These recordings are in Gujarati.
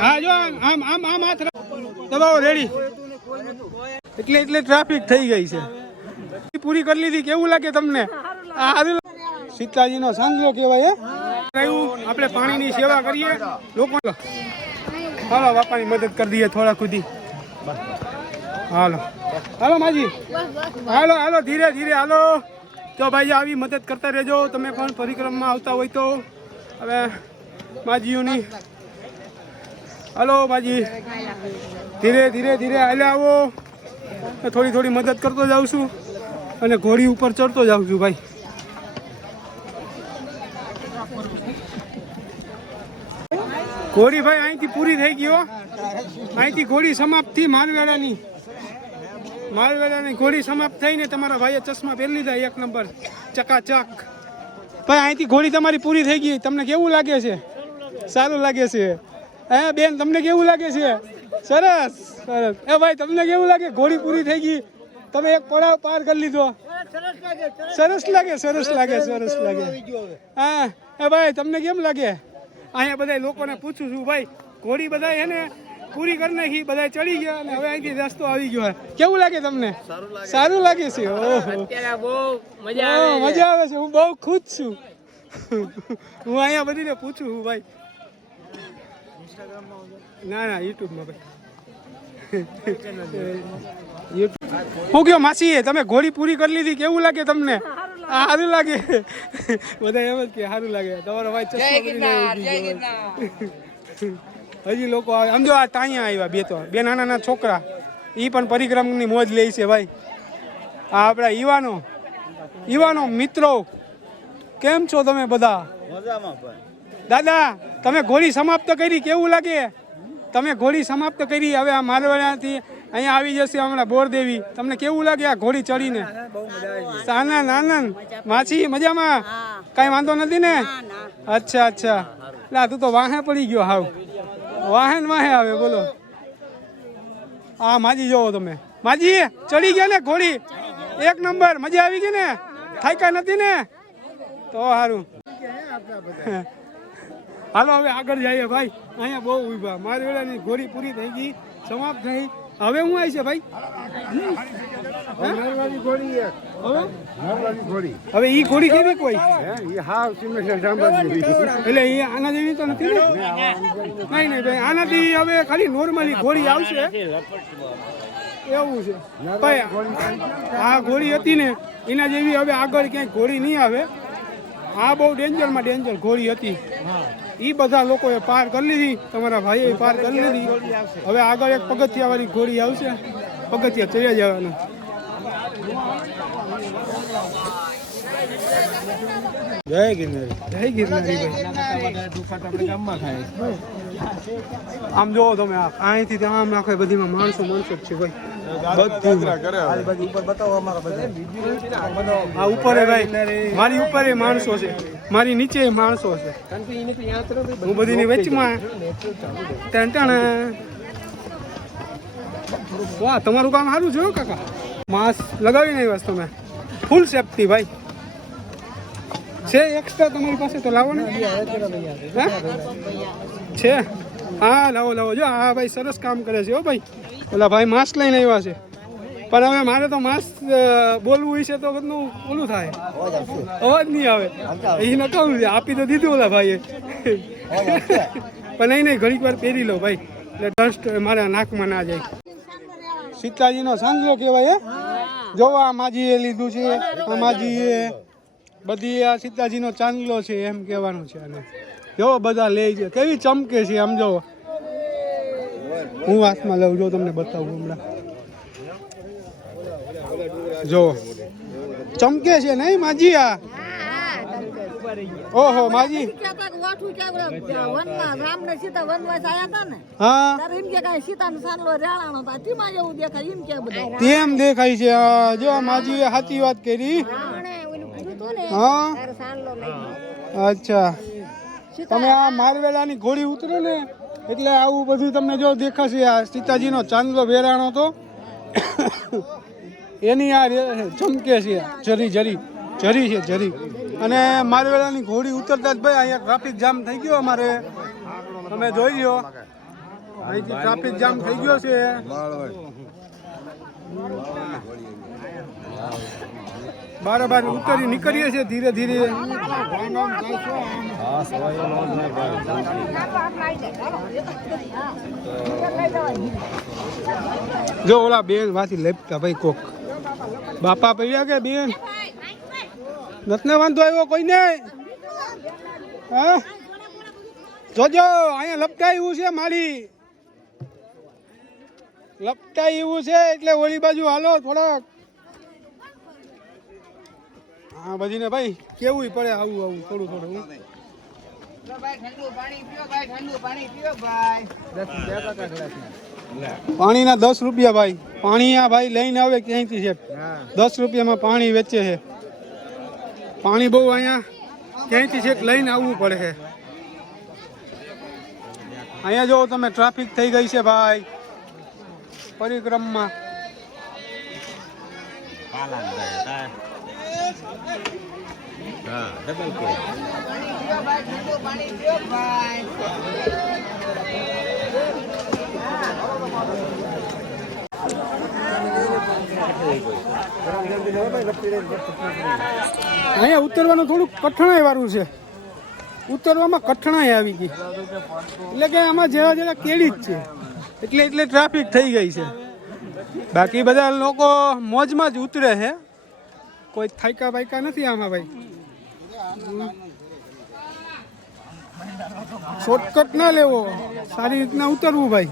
હા જો આમ આમ આમ આમ હાથ. દબાવો રેડી એટલે એટલે ટ્રાફિક થઈ ગઈ છે. પૂરી કરી લીધી કેવું લાગે તમને? સીતાજીનો સાંગલો કહેવાય આપણે પાણીની સેવા કરીએ. લોકો હાલો બાપાની મદદ કરી દઈએ થોડા સુધી. હાલો. હાલો માજી. હાલો હાલો ધીરે ધીરે હાલો. તો ભાઈ આવી મદદ કરતા રહેજો. તમે પણ પરિક્રમમાં આવતા હોય તો. હવે માજીઓની હાલો માજી. ધીરે ધીરે ધીરે હાલે આવો. થોડી થોડી મદદ કરતો જાઉં છું. અને ઘોડી ઉપર ચડતો જાઉં છું ભાઈ. ઘોડી ભાઈ અહીંથી પૂરી થઈ ગયો અહીંથી ઘોડી સમાપ્ત થઈ માલવેડાની માલવેડાની ઘોડી સમાપ્ત થઈને તમારા ભાઈએ ચશ્મા પહેરી લીધા એક નંબર. ચકાચક. ભાઈ, અહીંથી ઘોડી તમારી પૂરી થઈ ગઈ. તમને કેવું લાગે છે? સારું લાગે છે. હે બેન તમને કેવું લાગે છે? સરસ સરસ. એ ભાઈ તમને કેવું લાગે? ઘોડી પૂરી થઈ ગઈ. તમે એક પડાવ પાર કરી લીધો. સરસ લાગે સરસ લાગે સરસ લાગે. હા એ ભાઈ તમને કેમ લાગે? અહીંયા બધા લોકોને પૂછું છું ભાઈ ઘોડી બધા એને પૂરી કરી નાખી બધા ચડી ગયા અને હવે અહીંથી રસ્તો આવી ગયો કેવું લાગે તમને? સારું લાગે. છે ઓહો. મજા આવે છે. મજા આવે છે હું બહુ ખુશ છું. હું અહીંયા બધીને પૂછું છું ભાઈ ના ના યુટ્યુબમાં ભાઈ. હું કયો માસી તમે ઘોડી પૂરી કરી લીધી કેવું લાગે તમને? આ સારું લાગે. બધા એમ જ કે સારું લાગે. તમારો ભાઈ. હજી લોકો આવે સમજો આ તાયા આવ્યા બે તો. બે નાના નાના છોકરા. એ પણ પરિક્રમની મોજ લે છે ભાઈ. આ આપણા યુવાનો. યુવાનો મિત્રો કેમ છો તમે બધા? દાદા, તમે ઘોડી સમાપ્ત કરી, કેવું લાગે? તમે ઘોડી સમાપ્ત કરી, હવે આ માલવાડાથી અહીંયા આવી જશે હમણાં બોરદેવી. તમને કેવું લાગે આ ઘોડી ચડીને? આનંદ આનંદ માછી, મજામાં? કાંઈ વાંધો નથી ને? અચ્છા અચ્છા. લા, તું તો વાહે પડી ગયો હાવ. વાહે ને વાહે આવે, બોલો. હા માજી જોવો તમે. માજી, ચડી ગયા ને ઘોડી? એક નંબર, મજા આવી ગઈ ને? થાક્યા નથી ને? તો સારું હાલો, હવે આગળ જઈએ ભાઈ. અહીંયા બહુ ઊભા મારી વેળાની ઘોડી પૂરી થઈ ગઈ. સમાપ્ત થઈ. હવે હું આવી છે ભાઈ? હવે? ઈ ઘોડી કેવી કોઈ? એટલે એ આના જેવી તો નથી ને? નહીં નહીં ભાઈ. આનાથી હવે ખાલી નોર્મલી ઘોડી આવશે. એવું છે. ભાઈ, આ ઘોડી હતી ને, એના જેવી હવે આગળ ક્યાંય ઘોડી નહીં આવે. આ બહુ ડેન્જરમાં ડેન્જર ઘોડી હતી. એ બધા લોકોએ પાર કરી લીધી. તમારા ભાઈએ પાર કરી લીધી. હવે આગળ એક પગથિયા વાળી ઘોડી આવશે. પગથિયા ચડ્યા જવાનું. જય ગિરનારી. જય ગિરનારી ભાઈ. આમ જોવો તમે અહીંથી આમ નાખો બધીમાં માણસો માણસો જ છે ભાઈ. બધું. આ ઉપર ભાઈ મારી ઉપર એ માણસો છે. મારી નીચે માણસો છે. હું બધીની વચમાં ટણ ટણ. વાહ તમારું કામ સારું છે હો કાકા. માસ્ક લગાવીને આવ્યા છો તમે. ફૂલ સેફટી ભાઈ. છે એક્સ્ટ્રા તમારી પાસે તો લાવો ને. છે? હા લાવો લાવો. જો હા ભાઈ સરસ કામ કરે છે હો ભાઈ. ઓલા ભાઈ માસ્ક લઈને આવ્યા છે. પણ હવે મારે તો માસ્ક બોલવું છે તો બધું ઓલું થાય. અવાજ નહીં આવે. એ નકામું છે આપી તો દીધું ઓલા ભાઈએ. પણ નહીં નહીં ઘણીક વાર પહેરી લો ભાઈ. એટલે ડસ્ટ મારા નાકમાં ના જાય. સીતાજીનો સાંજલો કહેવાય હે? જોવા આ માજીએ લીધું છે આ માજીએ. બધી આ સીતાજીનો ચાંદલો છે એમ કહેવાનું છે અને જો બધા લે છે. કેવી ચમકે છે આમ જો હું વાસમાં લઉં જો તમને બતાવું હમણાં. જો. ચમકે છે નહીં માજી આ? ઓહો માજી. કહેતા કે વાઠું કે આપણે વનમાં રામને સીતા વનવાસ ને એમ કે કાંઈ સીતાનો સાંડલો રેળાણો હતા તેમાં એવું દેખાય છે જો માજી સાચી વાત કરી. હા. અચ્છા. તમે આ મારવેલાની ઘોડી ઉતરો ને? એટલે આવું બધું તમને જો દેખાશે, આ સીતાજીનો ચાંદલો વેરાણો તો. એની આ ચમકે છે જરી જરી જરી છે, જરી. અને મારવેલાની ઘોડી ઉતરતા જ ભાઈ, અહીંયા ટ્રાફિક જામ થઈ ગયો અમારે. તમે જોઈ લો અહીંથી ટ્રાફિક જામ થઈ ગયો છે. બારોબાર ઉતરી નીકળીએ છીએ ધીરે ધીરે. જો ઓલા બેન વાથી લેપતા ભાઈ કોક. બાપા પડ્યા કે બેન? નતને વાંધો આવ્યો કોઈને? હા? જોજો, અહીંયા લપટાઈ એવું છે મારી. લપટાઈ એવું છે એટલે ઓલી બાજુ હાલો થોડાક. હા, બધીને ભાઈ કેવું પડે આવું આવું, થોડું થોડું. પાણીના દસ રૂપિયા ભાઈ. પાણી આ ભાઈ લઈને આવે ક્યાંયથી છે? દસ રૂપિયામાં પાણી વેચે છે. પાણી બહુ અહીંયા ક્યાંયથી છેક લઈને આવવું પડે છે. અહીંયા જો તમે ટ્રાફિક થઈ ગઈ છે ભાઈ. પરિક્રમમાં. અહીંયા ઉતરવાનું થોડુંક કઠણાઈ વાળું છે. ઉતરવામાં કઠણાઈ આવી ગઈ. એટલે કે આમાં જેવા જેવા કેડી જ છે. એટલે એટલે ટ્રાફિક થઈ ગઈ છે. બાકી બધા લોકો મોજમાં જ ઉતરે છે. કોઈ થાયકા બાયકા નથી આમાં ભાઈ. શોર્ટકટ ના લેવો. સારી રીતના ઉતરવું ભાઈ.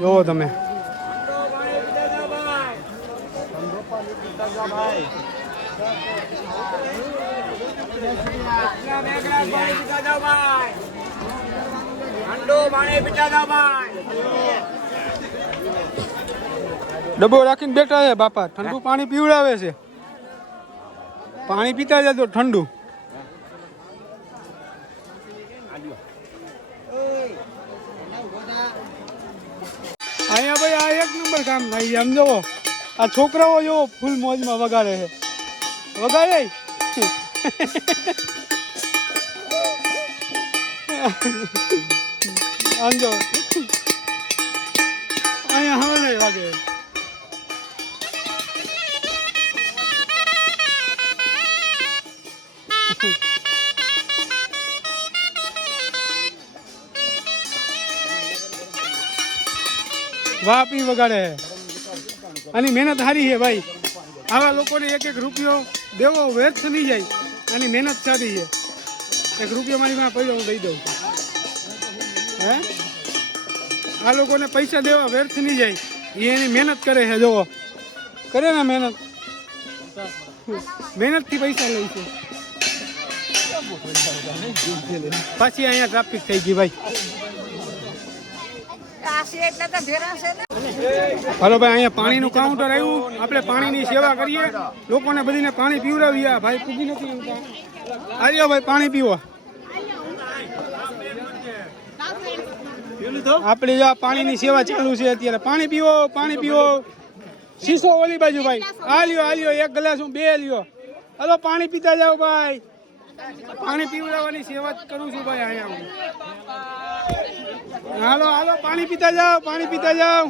જોવો તમે. ડબ્બો રાખીને બેઠા છે બાપા. ઠંડુ પાણી પીવડાવે છે. પાણી પીતા જતો ઠંડુ. અહીંયા ભાઈ આ એક નંબર કામ થાય છે. આમ આ છોકરાઓ જો ફૂલ મોજમાં વગાડે છે. વગાડે? આમ અહીંયા હવે નહીં વાગે વાપી વગાડે. આની મહેનત સારી છે, ભાઈ. આવા લોકોને એક એક રૂપિયો દેવો વેસ્ટ નહીં જાય. આની મહેનત સારી છે. એક રૂપિયો મારી માં પડ્યો, હું દઈ દઉં. હે? આ લોકોને પૈસા દેવા વ્યર્થ નહીં જાય. એ એની મહેનત કરે છે જોવો કરે ને મહેનત. મહેનતથી પૈસા લે છે. પાછી અહીંયા ટ્રાફિક થઈ ગઈ ભાઈ. હાલો ભાઈ અહીંયા પાણીનું કાઉન્ટર આવ્યું. આપણે પાણીની સેવા કરીએ. લોકોને બધીને પાણી પીવડાવીએ. ભાઈ પૂગી નથી આવ્યો ભાઈ પાણી પીવો. આપણે જો પાણીની સેવા ચાલુ છે અત્યારે. પાણી પીવો પાણી પીવો. શીશો ઓલી બાજુ ભાઈ. આ લ્યો આ લ્યો એક ગ્લાસ હું બે લ્યો. હાલો પાણી પીતા જાઓ ભાઈ. પાણી પીવડાવવાની સેવા કરું છું ભાઈ અહીંયા હું. હાલો હાલો, પાણી પીતા જાઓ, પાણી પીતા જાઓ.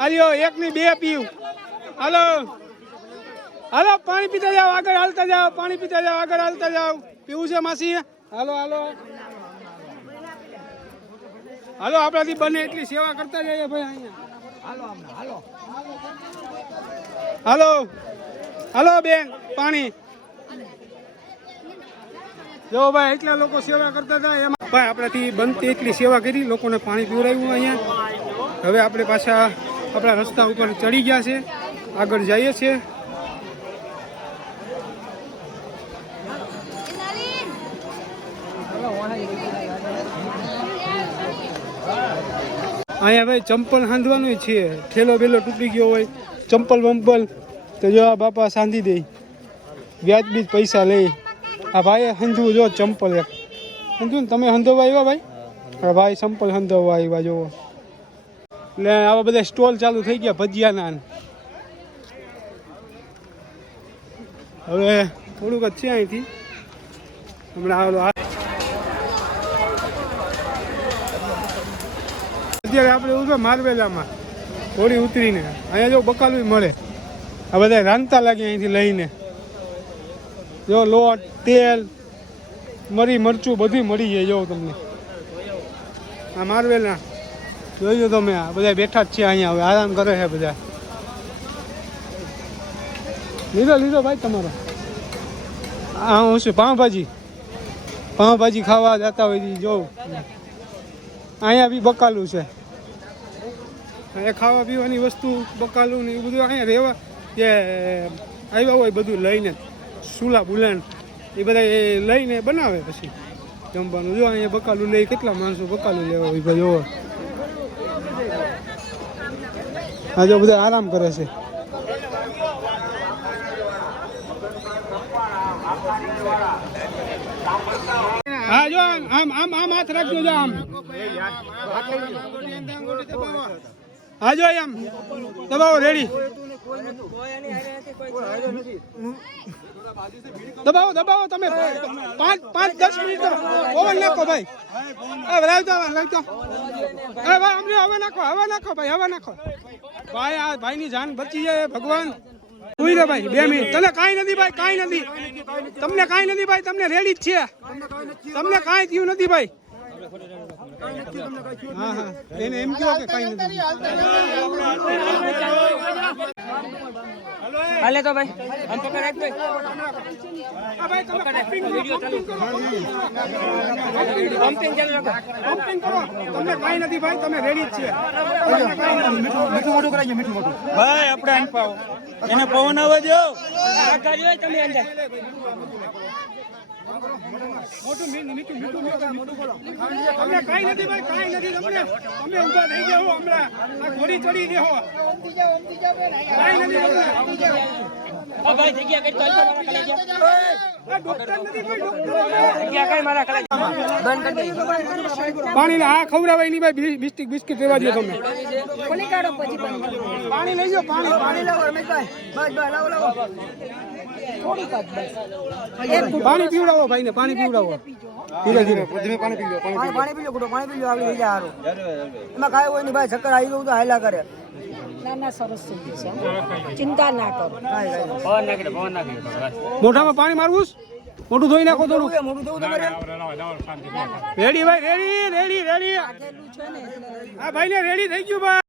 હાલ્યો એક ની બે પીવ. હાલો. હાલો, પાણી પીતા જાઓ, આગળ હાલતા જાઓ, પાણી પીતા જાઓ, આગળ હાલતા જાઓ. પીવું છે માસી? હાલો હાલો. હાલો, આપણાથી બને એટલી સેવા કરતા જઈએ ભાઈ અહીંયા. હાલો. હાલો, બેન, પાણી. જો ભાઈ, એટલા લોકો સેવા કરતા હતા, એમાં ભાઈ, આપણાથી બનતી એટલી સેવા કરી, લોકોને પાણી પીવડાવ્યું અહીંયા. હવે આપણે પાછા આપણા રસ્તા ઉપર ચડી ગયા છે. આગળ જઈએ છીએ અહીંયા ભાઈ, ચંપલ સાંધવાનું છે. ઠેલો બેલો તૂટી ગયો હોય. ચંપલ વંપલ. તો જો આ બાપા સાંધી દે. વ્યાજબી પૈસા લે. આ ભાઈ હંધવું જો ચંપલ એક. સમજુ ને તમે હંધોવા આવ્યા ભાઈ? હા ભાઈ ચંપલ હંધોવા આવ્યા, જુઓ. એટલે આવા બધા સ્ટોલ ચાલુ થઈ ગયા ભજીયાના હવે થોડુંક જ છે અહીંથી. હમણાં આવેલો અત્યારે આપણે એવું છે મારવેલામાં થોડી ઉતરીને. અહીંયા જો બકાલું મળે. આ બધા રાંધતા લાગે અહીંથી લઈને. જો લોટ, તેલ, મરી મરચું બધું મળી જાય જો તમને. આ મારવેલા જોયું તમે આ, બધા બેઠા જ છે અહીંયા હવે, આરામ કરે છે બધા. લીધો લીધો ભાઈ તમારો. આ હું શું પાઉંભાજી પાઉંભાજી ખાવા જતા હોય જોઉં અહીંયા બી બકાલું છે. અહીંયા ખાવા પીવાની વસ્તુ, બકાલું ને એ બધું અહીંયા રહેવા, જે આવ્યા હોય બધું લઈને. સુલા બુલાન એ બધા એ લઈને બનાવે પછી. જમવાનું. જો અહીંયા બકાલું લઈ કેટલા માણસો બકાલું લેવા હોય ભાઈ, જોવો. હા જો બધા આરામ કરે છે. હા, જો આમ આમ આમ હાથ રાખજો, જો આમ. હા, જો આમ. દબાવો, રેડી. દબાવો દબાવો તમે. પાંચ પાંચ, દસ મિનિટ ઓવન નાખો ભાઈ. લાવજો લાવજો એ, ભાઈ હવે નાખો હવે નાખો, ભાઈ, હવે નાખો. ભાઈ, આ ભાઈની જાન બચી જાય ભગવાન. સુઈ રે ભાઈ, બે મિનિટ. તને કાંઈ નથી ભાઈ, કાંઈ નથી. તમને કાંઈ નથી ભાઈ, તમને રેડી જ છે. તમને કાંઈ થયું નથી ભાઈ. હા હા. એને એમ કહો કે કાંઈ નથી. હાલે તો ભાઈ. આમ પકડ. રાખ ભાઈ કરો. ચાલુ રાખો. Pumping કરો. તમને કાંઈ નથી ભાઈ તમે રેડી જ છે તમને કાંઈ નથી. ભાઈ આપણે આમ પાવો એને પવન આવવા દો આ કર્યો હોય તમે અંદર. મોટું મી- મીઠું મીઠું મીઠું. તમને કાંઈ નથી ભાઈ કાંઈ નથી તમને તમે ઊભા થઈ જાઓ હમણાં. આ ઘોડી ચડી દેહો કાંઈ નથી તમને ઓ ભાઈ જગ્યા કઈ ગયા આ ડોક્ટર નથી કોઈ ડોક્ટર જગ્યા કઈ મારા કલે બંધ કરી દે પાણી આ ખવડાવાય નહીં ભાઈ બિસ્કિટ બિસ્કિટ રેવા દો તમે. પાણી લઈ જાઓ પાણી. પાણી લાવો જાઓ પાણી પાણી પાણી પીવડાવો ભાઈને પાણી પીવડાવો. ધીરે ધીરે પાણી પી લો પાણી પી લો ખોટું પાણી પી લો થઈ જાય હારું એમાં કાંઈ હોય નહીં ભાઈ ચક્કર આવી ગયું તો હાયલા કરે. ના ના ચિંતા ના કરો. મોઢામાં પાણી મારવું મોટું ધોઈ નાખો થોડું. મોટું ધોવું તમારે? રેડી ભાઈ રેડી રેડી રેડી. આ ભાઈને રેડી થઈ ગયું ભાઈ.